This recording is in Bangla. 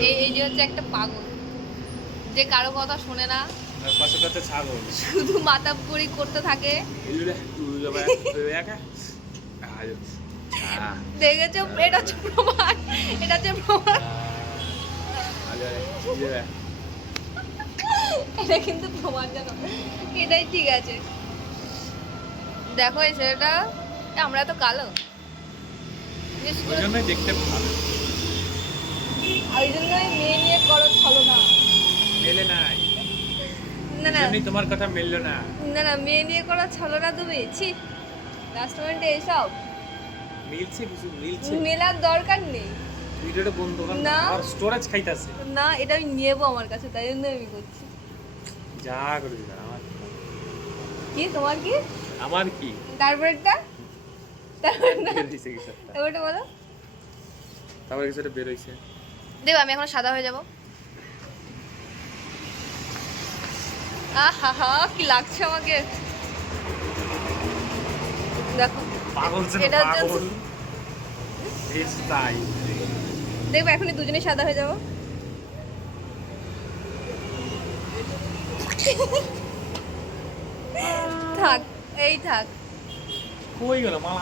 এই যে হচ্ছে একটা পাগল, যে কারো কথা শোনে না, আর পাশে পাশে ছাগল শুধু মাতাব্বরি করতে থাকে। দেখেছো, এটা হচ্ছে প্রমাণ, এটা হচ্ছে প্রমাণ, এটা কিন্তু প্রমাণ জানো, এটাই ঠিক আছে। দেখো এই ছেলেটা, আমরা তো কালো, ওই জন্যই দেখতে ভালো, ওই জন্যই মেয়ে নিয়ে করো ছলো না। মেলে নাই, না এই না জন্যই তোমার কথা মিললো না। না না, মেয়ে নিয়ে করা ছলো না তুমি, ছি, লাস্ট মোমেন্টে এইসব মিলছে, কিছু মিলছে। মেলার দরকার নেই। ভিডিওটা বন্ধ কর না। আর স্টোরেজ খাইতাছে। না, এটা আমি নেবো আমার কাছে, তাই জন্য আমি করছি। যা করে দিলা আমার কি তোমার কি আমার কি তারপরেরটা, বের হইছে কিছু একটা। তারপরটা বলো। তারপরে কিছু একটা বের হইছে। দেব, আমি এখন সাদা হয়ে যাব। আহা হা, কি লাগছে আমাকে, দেখো। পাগল ছিল, এটা হচ্ছে- পাগল বেশ তাই। দেখবো এখনই দুজনেই সাদা হয়ে যাবো। থাক, এই থাক। কই গেল মাল?